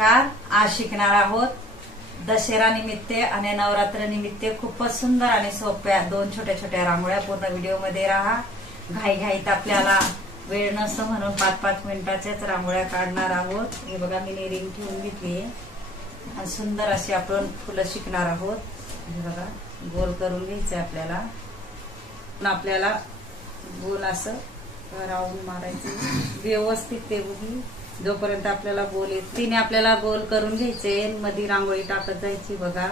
आज शिकणार आहोत दसरा निमित्त आणि नवरात्र निमित्त खूपच सुंदर आणि सोप्या दोन छोट्या छोट्या रांगोळ्या। पूर्ण व्हिडिओ मध्ये राहा। घाईघाईत आपल्याला वेळ नसतो म्हणून 5-5 मिनिटाच्याच रांगोळ्या काढणार आहोत। हे बघा मी रिंग ठेवून घेतली आणि सुंदर अशी आपण फुलं शिकणार आहोत। हे बघा गोल करून घ्यायचं आपल्याला गोल असं राऊंड मारायचं व्यवस्थित ते बघी जोपर्यंत आपल्याला गोल येत तिने आपल्याला गोल करून घ्यायचे। मध्ये रांगोळी टाकत जायची। बघा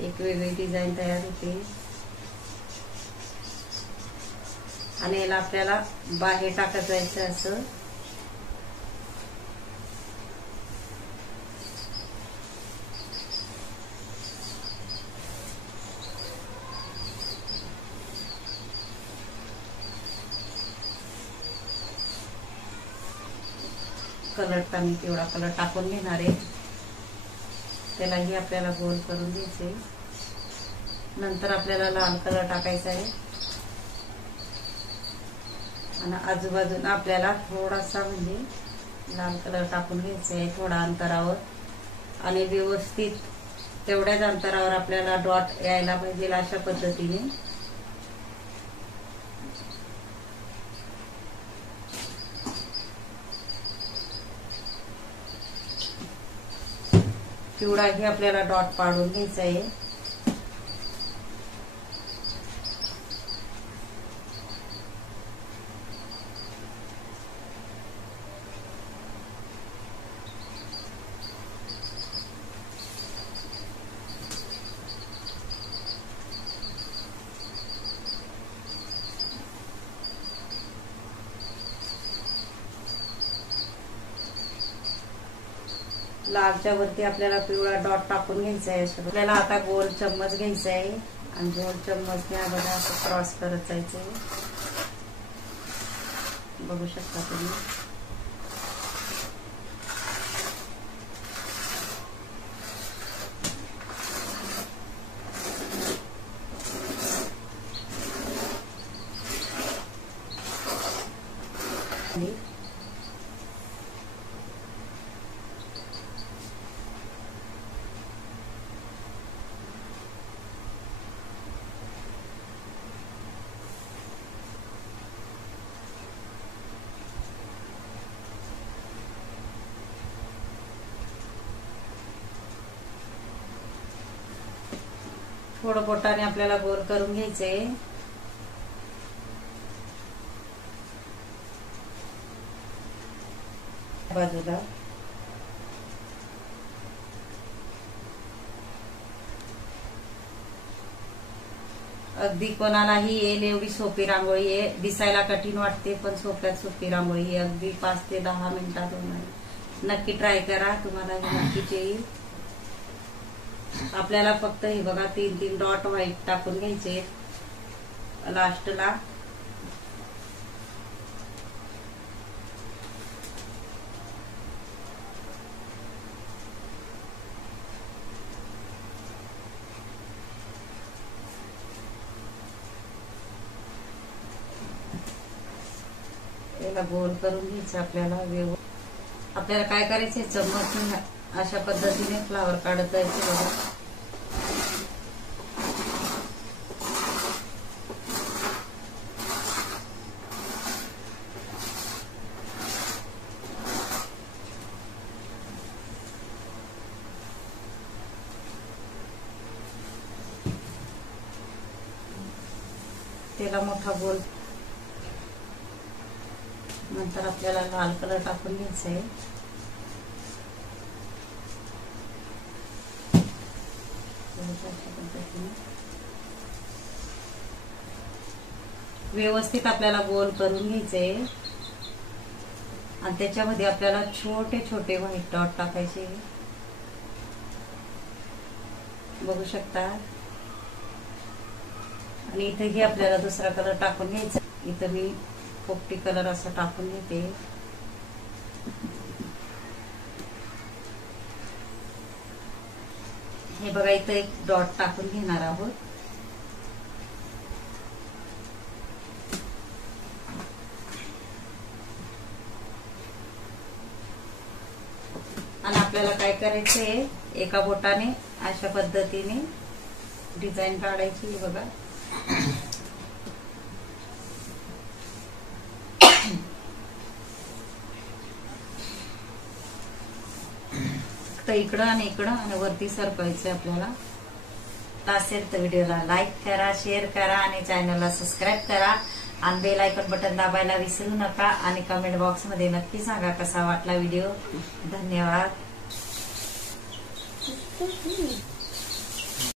एक वेगळी डिझाइन तयार होते आणि याला आपल्याला बाहेर टाकत जायचं असं। कलर मी पिवळा कलर टाकून घेणार आहे। त्यालाही आपल्याला गोल करून घ्यायचे। नंतर आपल्याला लाल कलर टाकायचा आहे आणि आजूबाजूला आपल्याला थोडासा म्हणजे लाल कलर टाकून घ्यायचा आहे थोडा अंतरावर आणि व्यवस्थित तेवढ्याच अंतरावर आपल्याला डॉट यायला पाहिजे अशा पद्धतीने। पिवळाही आपल्याला डॉट पाडून घ्यायचा आहे। लालच्या वरती आपल्याला पिवळा डॉट टाकून घ्यायचा आहे। आपल्याला आता गोल चम्मच घ्यायचा आहे आणि गोल चम्मचने बघा असं क्रॉस करत जायचंय। बघू शकता तुम्ही। थोडं बोटाने आपल्याला गोल करून घ्यायचंय। बाजूला अगदी कोणालाही येईल एवढी सोपी रांगोळी आहे। दिसायला कठीण वाटते पण सोप्यात सोपी रांगोळी आहे। अगदी 5 ते 10 मिनिटात होणार। नक्की ट्राय करा, तुम्हाला नक्कीच येईल। आपल्याला फक्त हे बघा 3-3 डॉट व्हाईट टाकून घ्यायचे लास्टला। याला गोल करून घ्यायचं आपल्याला आपल्याला काय करायचंय चम्मच अशा पद्धतीने फ्लावर काढत जायचे। बघा त्याला मोठा गोल। नंतर आपल्याला लाल कलर टाकून घ्यायचा आहे। व्यवस्थित आपल्याला गोल करून घ्यायचे आणि त्याच्यामध्ये आपल्याला छोटे छोटे व्हाईट डॉट टाकायचे। बघू शकता। आणि इथेही आपल्याला दुसरा कलर टाकून घ्यायचा। इथं मी पोपटी कलर असं टाकून घेते। हे बघा इथं एक डॉट टाकून घेणार आहोत। आणि आपल्याला काय करायचंय, एका बोटाने अशा पद्धतीने डिझाईन काढायची बघा. तर इकडं आणि इकडं आणि वरती सरकवायचं आपल्याला. असेल तर व्हिडिओला लाईक करा, शेअर करा आणि चॅनलला सबस्क्राईब करा आणि बेल आयकॉन बटन दाबायला विसरू नका. आणि कमेंट बॉक्स मध्ये नक्की सांगा कसा वाटला व्हिडिओ. धन्यवाद.